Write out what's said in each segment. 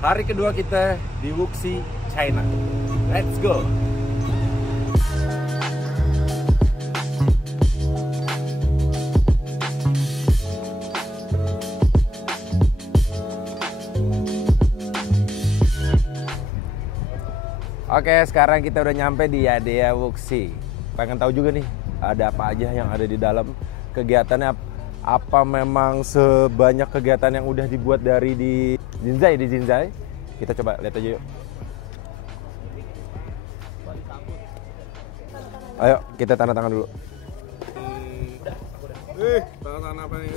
Hari kedua kita di Wuxi, China. Let's go. Oke, sekarang kita udah nyampe di Yadea Wuxi. Pengen tahu juga nih, ada apa aja yang ada di dalam, kegiatannya apa memang sebanyak kegiatan yang udah dibuat dari di Jinzai. Kita coba lihat aja yuk. Ayo, kita tanda tangan dulu. Tanda tangan apa nih?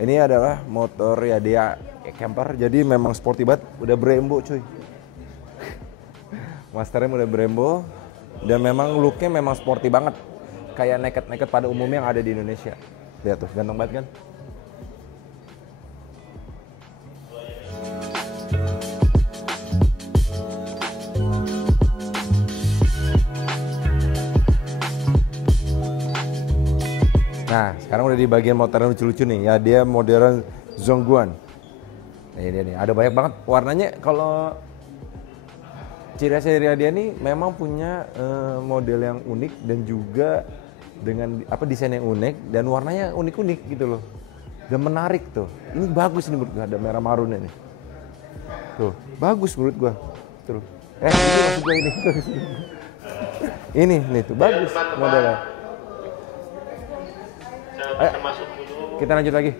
Ini adalah motor Yadea camper, jadi memang sporty banget, udah Brembo cuy. Masternya udah Brembo dan memang looknya memang sporty banget, kayak naked pada umumnya yang ada di Indonesia. Lihat tuh, ganteng banget kan? Nah, sekarang udah di bagian motor yang lucu-lucu nih. Ya, dia modern Zhongguan. Nah, ini dia nih. Ada banyak banget warnanya. Kalau ciri khasnya dia nih memang punya model yang unik dan juga dengan desain yang unik dan warnanya unik-unik gitu loh. Dan menarik tuh. Ini bagus nih menurut gua, ada merah marunnya nih. Tuh, bagus menurut gua. Tuh. Ini maksud gua ini. Ini nih tuh bagus modelnya. Ayo, kita lanjut lagi.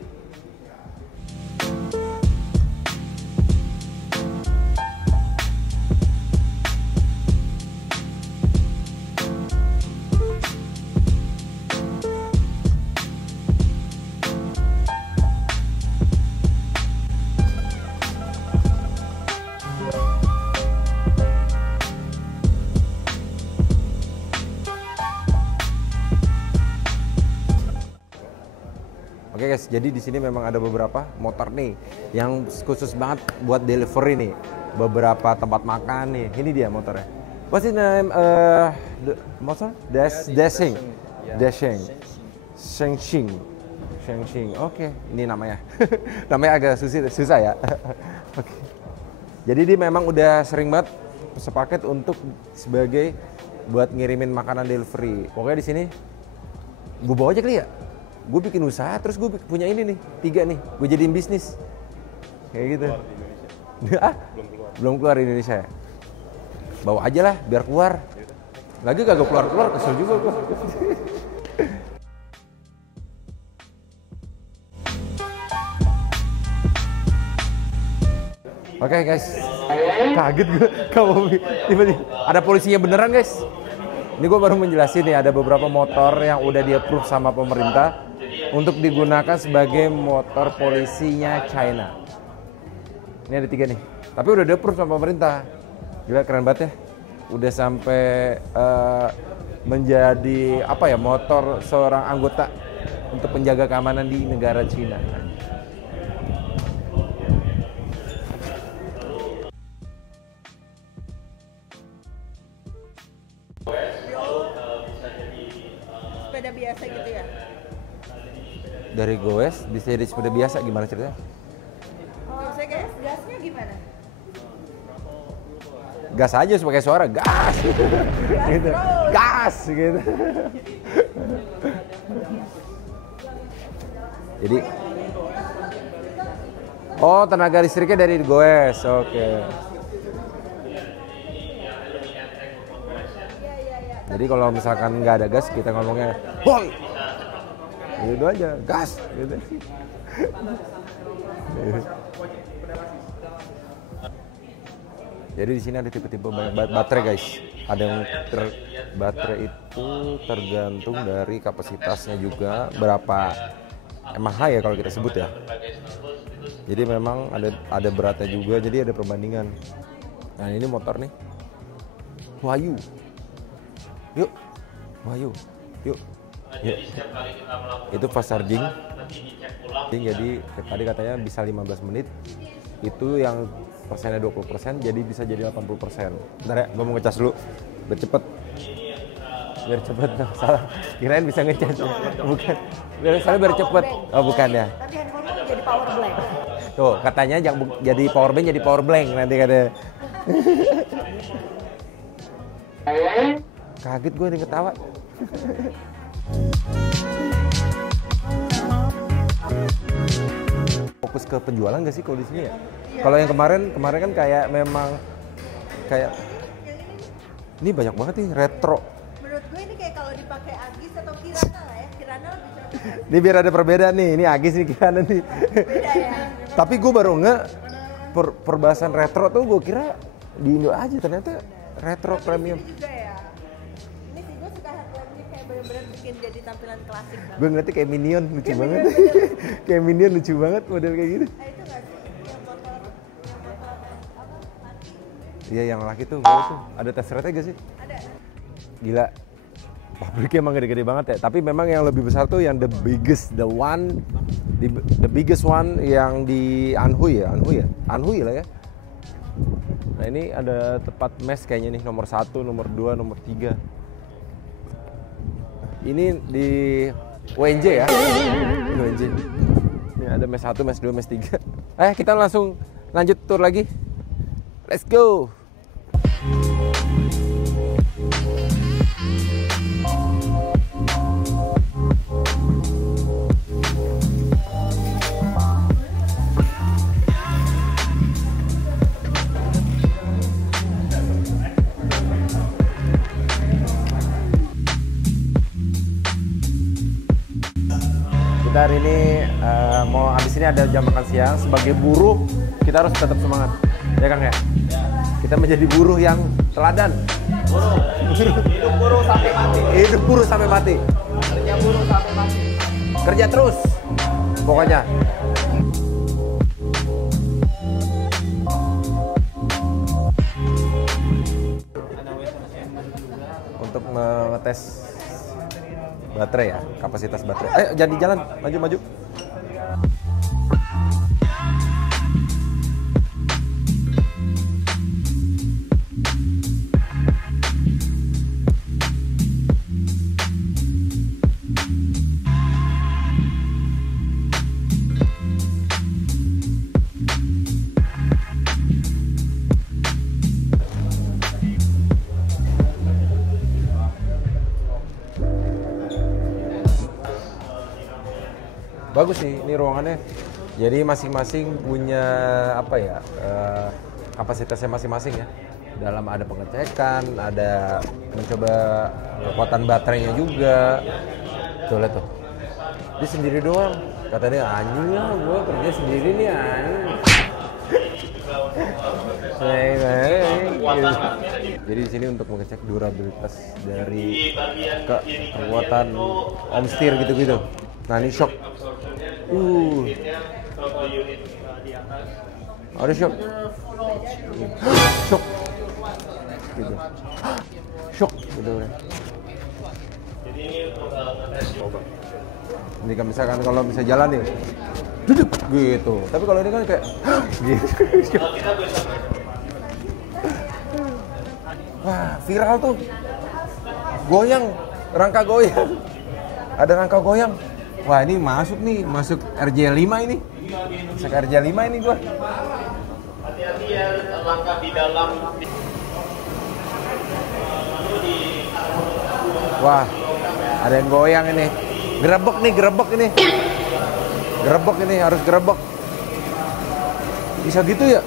Oke guys, jadi di sini memang ada beberapa motor nih yang khusus banget buat delivery nih. Beberapa tempat makan nih. Ini dia motornya. What's the name? Motor? Dashing. Shengxing. Oke, ini namanya. Namanya agak susah ya. Oke. Jadi dia memang udah sering banget sepaket untuk sebagai buat ngirimin makanan delivery. Pokoknya di sini gue bawa aja kali ya. Gue bikin usaha, terus gue punya ini nih, 3 nih, gue jadiin bisnis. Kayak gitu. Belum keluar di Indonesia ya? Bawa aja lah, biar keluar. Lagi kagak keluar, kesel juga gue. Oke guys, kaget gue, tiba-tiba ada polisinya beneran guys. Ini gue baru menjelasin nih, ada beberapa motor yang udah di-approve sama pemerintah untuk digunakan sebagai motor polisinya China. Ini ada 3 nih, tapi udah di-approve sama pemerintah. Gila, keren banget ya. Udah sampai menjadi motor seorang anggota untuk penjaga keamanan di negara Cina. Sepeda biasa gitu ya? Dari goes bisa jadi sepeda biasa, gimana ceritanya? Maksudnya guys, gasnya gimana? Gas aja sebagai suara, gas gitu. Gas gitu. Jadi tenaga listriknya dari goes. Oke. Jadi kalau misalkan nggak ada gas, kita ngomongnya boy, gitu aja, gas, gitu. Jadi di sini ada tipe-tipe baterai guys. Ada yang baterai itu tergantung dari kapasitasnya juga, berapa mAh ya kalau kita sebut ya. Jadi memang ada beratnya juga, jadi ada perbandingan. Nah ini motor nih, Huayu. Yuk, Wahyu, yuk. Itu fast charging. Jadi tadi katanya bisa 15 menit itu yang persennya 20% jadi bisa jadi 80%. Bentar ya, gue mau ngecas dulu biar cepet. Salah, kirain bisa ngecas. Bukan, biar cepet. Oh bukan ya. Nanti handphonemu jadi power blank. Tuh katanya jadi power bank jadi power blank nanti katanya. Kaget gue nih ketawa. Fokus ke penjualan gak sih kalau di sini ya? Kalau yang kemarin kan kayak memang kayak ini banyak banget nih retro. Menurut gue ini kayak kalau dipakai Agis atau Kirana lah ya. Kirana lebih cocok. Ini biar ada perbedaan nih. Ini Agis nih Kirana nih. Beda ya. Tapi gue baru perbahasan retro tuh gue kira di Indo aja, ternyata retro premium. Ini juga ya. Ini sih gue suka headlamp-nya kayak bener-bener bikin jadi tampilan klasik banget. Gue ngeliatnya kayak Minion lucu banget. Kayak Minion lucu banget model kayak gitu. Itu nggak sih yang motor apa mati? Iya yang laki tuh, gue tuh ada tes rate gak sih? Ada. Gila. Pabriknya emang gede-gede banget ya. Tapi memang yang lebih besar tuh yang the biggest one yang di Anhui lah ya. Nah ini ada tempat mes kayaknya nih, nomor 1, nomor 2, nomor 3. Ini di WNJ ya. WNJ. Ini ada mes 1, mes 2, mes 3. Kita langsung lanjut tour lagi. Let's go. Kita hari ini mau habis ini ada jam makan siang. Sebagai buruh kita harus tetap semangat, ya Kang ya? Kita menjadi buruh yang teladan. Hidup buruh sampai mati. Hidup buruh sampai mati. Kerja buruh sampai mati. Kerja terus, pokoknya. Untuk mengetes baterai ya, kapasitas baterai. Ayo jadi jalan, maju. Bagus sih ini ruangannya. Jadi masing-masing punya apa ya, kapasitasnya masing-masing ya. Dalam ada pengecekan, ada mencoba kekuatan baterainya juga. Tuh lihat tuh. Dia sendiri doang. Kata dia, anjing lah gue kerja sendiri nih anjing. Jadi di sini untuk mengecek durabilitas dari kekuatan omstir gitu-gitu. Nah ini shock. Ada shock. Shock. Gitu. Shock gitu. Ini kan misalkan kalau bisa jalan nih. Duduk gitu. Tapi kalau ini kan kayak gitu. Wah, viral tuh. Goyang, rangka goyang. Ada rangka goyang. Wah, ini masuk RJ5 ini. Masuk RJ5 ini gua. Hati-hati ya, langkah di dalam. Wah, ada yang goyang ini. Gerebek ini. Gerebek ini, harus gerebek. Bisa gitu ya?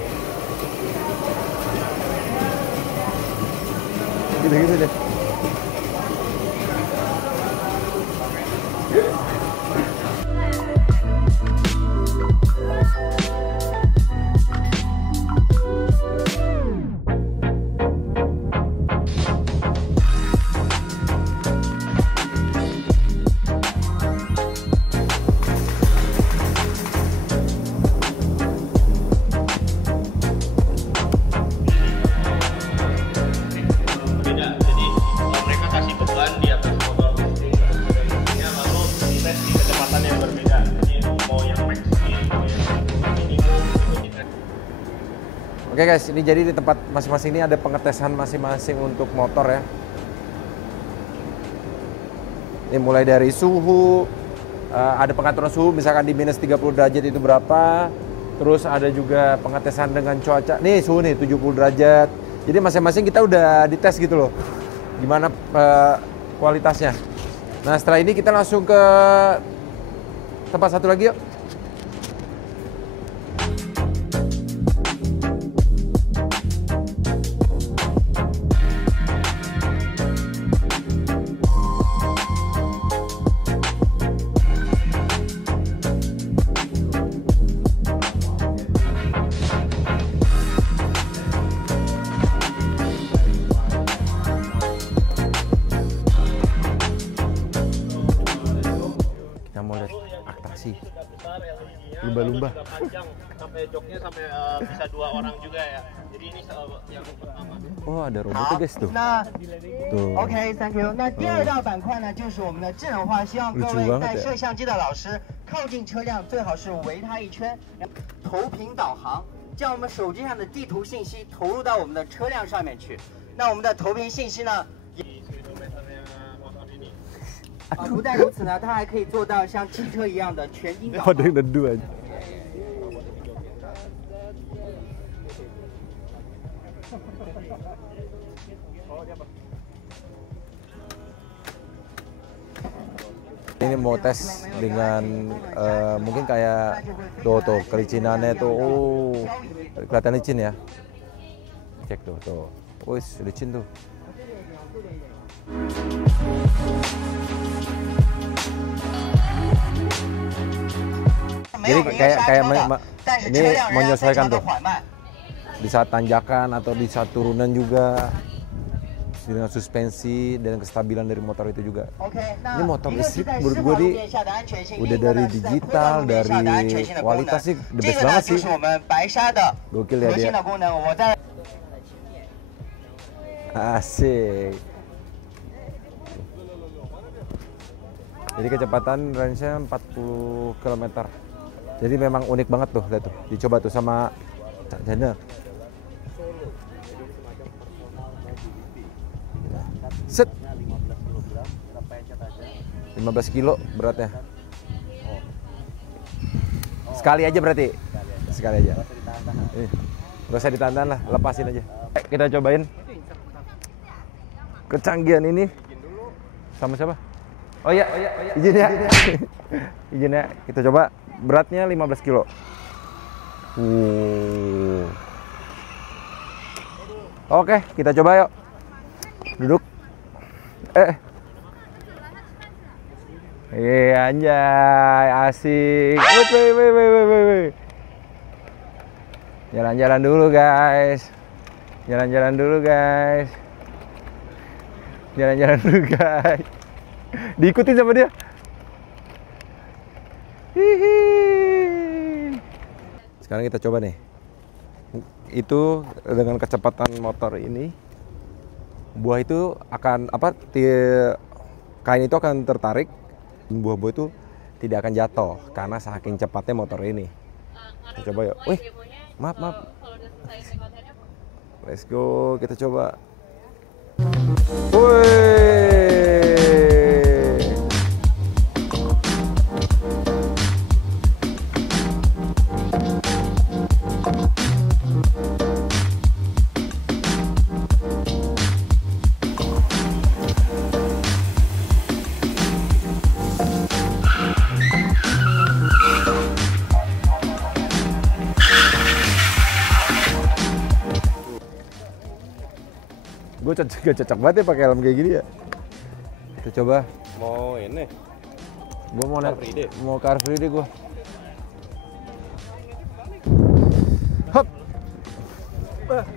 Gitu deh. Beda, jadi Oke guys, ini jadi di tempat masing-masing ini ada pengetesan masing-masing untuk motor ya. Ini mulai dari suhu, ada pengaturan suhu, misalkan di minus 30 derajat itu berapa. Terus ada juga pengetesan dengan cuaca. Nih suhu nih 70 derajat. Jadi masing-masing kita udah dites gitu loh. Gimana kualitasnya. Nah setelah ini kita langsung ke tempat satu lagi yuk. Lumba-lumba. Panjang sampai joknya sampai bisa 2 orang juga ya. Jadi ini yang pertama. Oh, ada robotnya guys tuh. Tuh. OK, thank you。那第二道板块呢，就是我们的智能化，希望各位带摄像机的老师靠近车辆，最好是围它一圈，投屏导航，将我们手机上的地图信息投入到我们的车辆上面去。那我们的投屏信息呢？不但如此呢，它还可以做到像汽车一样的全景导航。 Ada yang nedu aja. Ini mau tes dengan mungkin kayak tuh kelicinannya tuh, oh kelihatan licin ya. Cek tuh, wis licin tuh. Jadi kayak ini menyesuaikan tuh di saat tanjakan atau di saat turunan juga dengan suspensi dan kestabilan dari motor itu juga. Ini motor listrik menurut gue nih udah dari digital, dari kualitas sih the best banget sih. Gokil ya dia. Asik. Jadi kecepatan range-nya 40 km. Jadi memang unik banget tuh, lihat tuh. Dicoba tuh sama Cak Jana. Set. 15 kilo beratnya. Sekali aja berarti. Sekali aja. Gak usah ditahan lah, lepasin aja. Kita cobain kecanggihan ini sama siapa? Oh iya, izin ya. Izin ya, kita coba. Beratnya 15 kilo. Oke, kita coba yuk. Duduk. Anjay, asik. Wih. Jalan-jalan dulu guys. Jalan-jalan dulu guys. Diikutin sama dia. Hihi. Sekarang kita coba nih. Itu dengan kecepatan motor ini, buah itu akan kain itu akan tertarik. Buah-buah itu tidak akan jatuh karena saking cepatnya motor ini. Kita coba yuk. Wih, maaf. Let's go, kita coba. Gue cocok banget ya pakai helm kayak gini ya. Kita coba. Mau ini? Gue mau Car Free Day gue. Hop.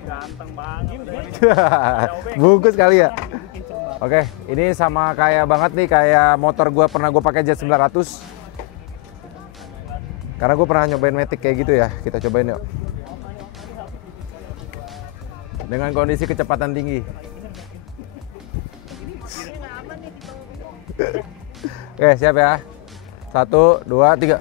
Ganteng banget. Bungkus kali ya. Oke, ini sama kayak banget nih kayak motor gue pernah gue pakai Jet 900. Karena gue pernah nyobain Matic kayak gitu ya. Kita cobain yuk. Dengan kondisi kecepatan tinggi. Oke, siap ya. 1, 2, 3.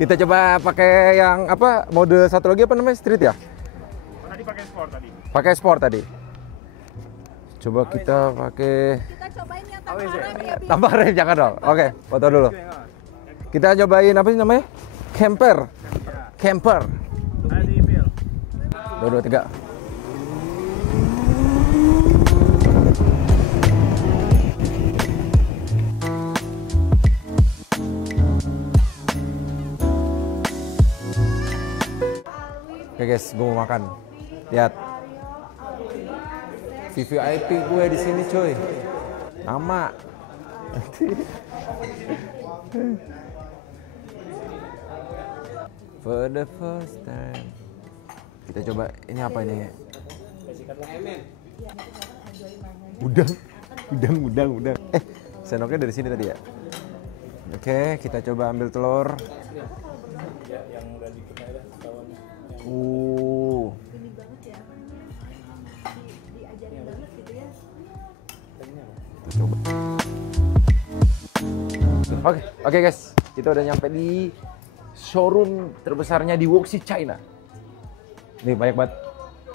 Kita coba pakai yang apa? Mode satu lagi apa namanya? Street ya? Tadi pakai sport tadi. Pakai sport tadi. Coba kita pakai Kita cobain yang tanpa rem ya, Bi. tambah rem jangan dong. Oke, foto dulu. Kita cobain apa sih namanya? Camper. Camper. Tadi feel. 2, 2, 3. Oke guys, gue mau makan. Lihat. VVIP gue di sini cuy. Nama. For the first time. Kita coba ini apa ini? Udang. Sendoknya dari sini tadi ya. Oke, kita coba ambil telur. Ini banget ya. Diajarin banget gitu ya. Coba. Oke guys, kita udah nyampe di showroom terbesarnya di Wuxi, China. Nih banyak banget.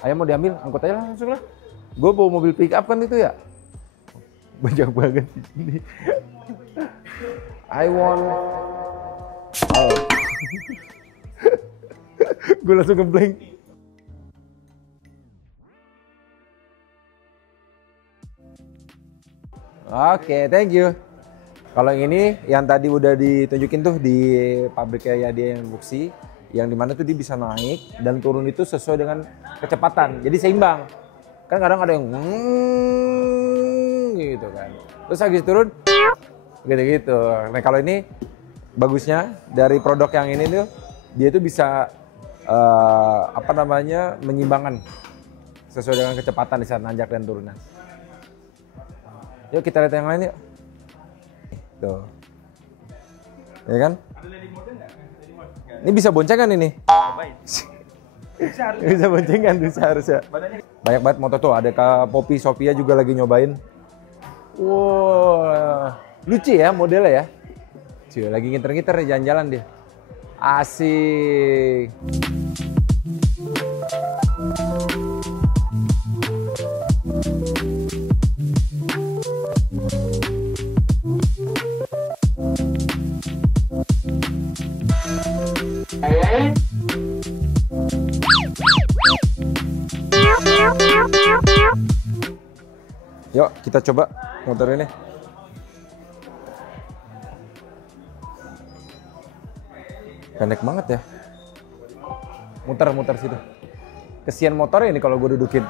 Ayo mau diambil, angkut aja lah langsung lah. Gue bawa mobil pick up kan itu ya. Banyak banget di sini. I want. Oh. Gue langsung ngeblank. Oke, thank you. Kalau yang ini yang tadi udah ditunjukin tuh di pabriknya ya dia yang Wuxi, yang dimana tuh dia bisa naik dan turun itu sesuai dengan kecepatan, jadi seimbang. Kan kadang ada yang gitu kan. Terus habis turun gitu-gitu. Nah kalau ini bagusnya dari produk yang ini tuh dia tuh bisa apa namanya menyeimbangkan sesuai dengan kecepatan di saat nanjak dan turunan. Yuk kita lihat yang lain yuk. Tuh. Ya kan? Ini bisa boncengan ini. Bisa boncengan bisa harusnya. Banyak banget motor tuh, ada Kak Poppy Sophia juga lagi nyobain. Wow, lucu ya modelnya ya. Cuy, lagi ngiter-ngiter nih jalan-jalan dia. Asik. Yuk kita coba motor ini. Pendek banget ya. Muter-muter situ. Kesian motornya ini kalau gue dudukin.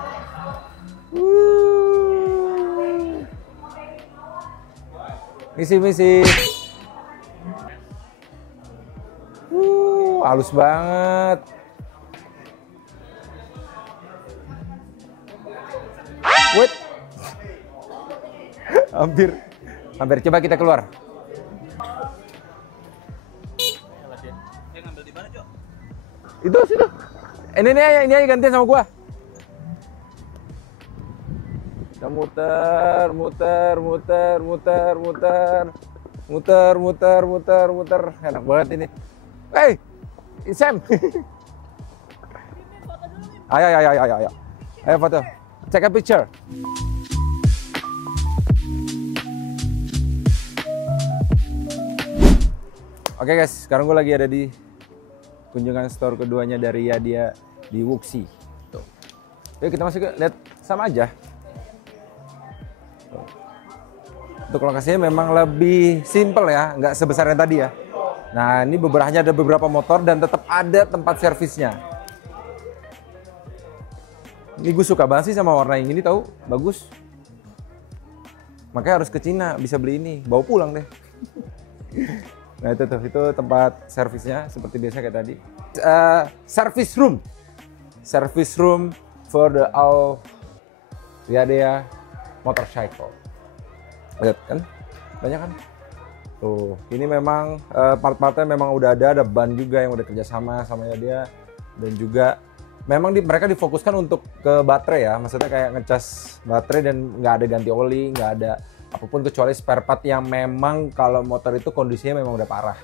Misi. Halus banget. Wait. Hampir. Coba kita keluar. Dia ngambil di mana, Cok? Itu situ. Ini aja gantian sama gua. Kita muter. Enak banget ini. Hey, Sam. Ayo. Ayo foto. Take a picture. Oke guys, sekarang gue lagi ada di kunjungan store keduanya dari Yadia di Wuxi. Tuh. Yuk kita masuk ke lihat sama aja. Tuh. Untuk lokasinya memang lebih simple ya, nggak sebesar yang tadi ya. Nah ini ada beberapa motor dan tetap ada tempat servisnya. Ini gue suka banget sih sama warna yang ini, tahu bagus. Makanya harus ke Cina bisa beli ini, bawa pulang deh. Nah itu tempat servisnya seperti biasa kayak tadi. Service room for the all Yadia motorcycle. Lihat kan, banyak kan? Tuh, ini memang part-partnya memang udah ada ban juga yang udah kerjasama sama Yadia dan juga memang mereka difokuskan untuk ke baterai ya, maksudnya kayak ngecas baterai dan nggak ada ganti oli, nggak ada apapun kecuali spare part yang memang kalau motor itu kondisinya memang udah parah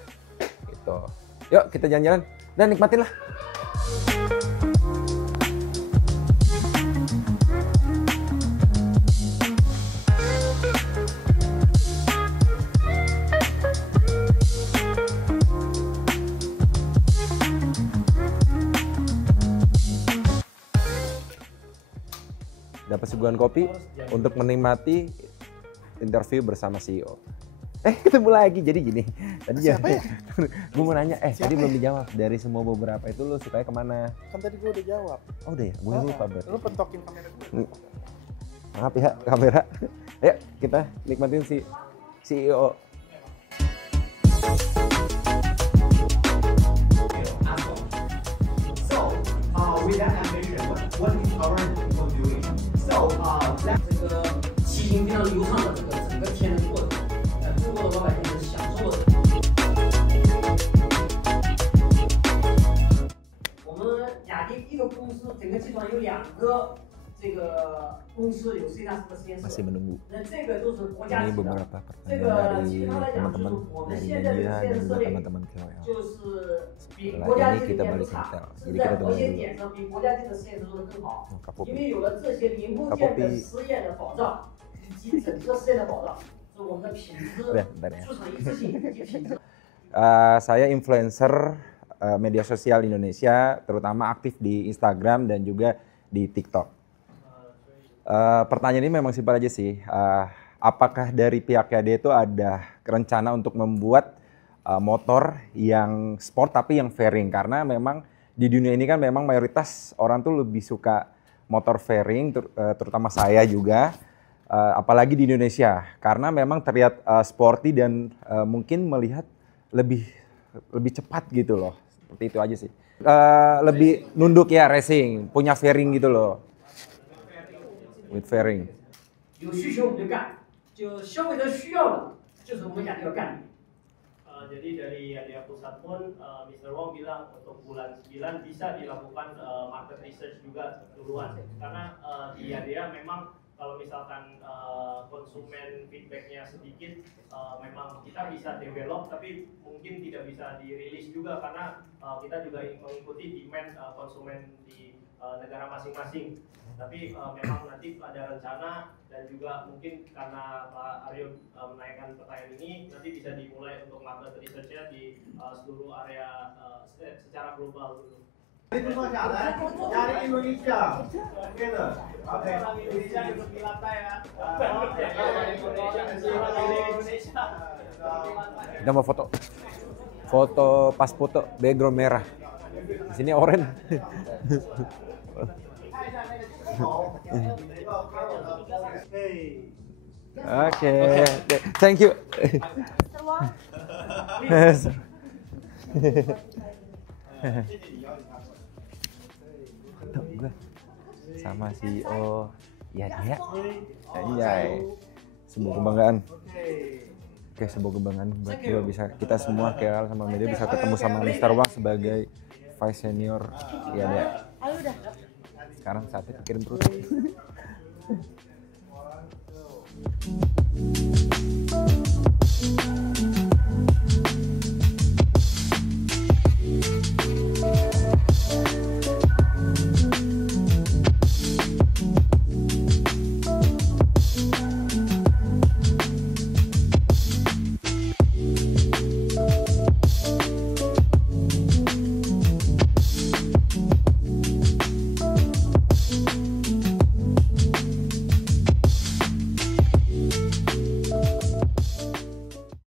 gitu. Yuk kita jalan-jalan dan nikmatin lah. Dapat suguhan kopi untuk menikmati interview bersama CEO. Ketemu lagi. Jadi gini, tadi Siapa ya? Gue mau nanya, tadi Siapa belum dijawab. Dari semua beberapa itu lo sukanya kemana? Kan tadi gue udah jawab. Oh udah ya, gue lupa berarti. Lu pentokin kamera gue. Maaf ya kamera. Ayo kita nikmatin si CEO. So, with that ambition, what is our people doing? So, 这个骑行非常流畅的这个整个体验的过程，中国的老百姓是享受的。我们雅迪一个公司，整个集团有2个这个公司有 CDAS 的实验 Masih 室， menunggu. 那这个都是国家 Ini 级的。 beberapa 这 pertanyaan 个其 dari 他来讲，就 teman-teman 是我们 dari 现在的 media 实验 dan 设 juga 备 teman-teman KOL. 就是比 Setelah 国家 ini 级的 kita 实验 balik 室 ke 差 hotel. 是 Jadi 在 kita 某 tunggu 些 dulu. 点上比国家级的实验室做得更好， Kak 因 Popi. 为有了这些零部件的实验的保障，以及整个实验的保障，是我们的品质、 Bentar ya. 出厂一致性以及品质。 Saya influencer media sosial Indonesia, terutama aktif di Instagram dan juga di TikTok. Pertanyaan ini memang simpel aja sih. Apakah dari pihak KD itu ada rencana untuk membuat motor yang sport tapi yang fairing? Karena memang di dunia ini kan memang mayoritas orang tuh lebih suka motor fairing, terutama saya juga. Apalagi di Indonesia, karena memang terlihat sporty dan mungkin melihat lebih cepat gitu loh. Seperti itu aja sih. Lebih nunduk ya, racing, punya fairing gitu loh. With fairing. 有需求我们就干，就消费者需要的，就是我们雅迪要干的。 Jadi dari Yadia Pusat pun Mr. Wong bilang untuk bulan 9 bisa dilakukan market research juga duluan. Karena di Yadia memang kalau misalkan konsumen feedbacknya sedikit, memang kita bisa develop tapi mungkin tidak bisa dirilis juga karena kita juga mengikuti demand konsumen di negara masing-masing. Tapi memang nanti ada rencana dan juga mungkin karena Pak Aryo menanyakan pertanyaan ini nanti bisa dimulai untuk market research-nya di seluruh area secara global dulu. Dari Indonesia. Oke. Indonesia ikut di lantai ya. Kita mau foto. Foto pas foto background merah. Di sini oranye. Oke. Thank you. Tuh, gue sama CEO ya dia anjay, sebuah kebanggaan. Oke, sebuah kebanggaan buat gue bisa kita semua KL sama media bisa ketemu sama Mr. Wang sebagai vice senior ya dia. Sekarang saatnya pikirin perut.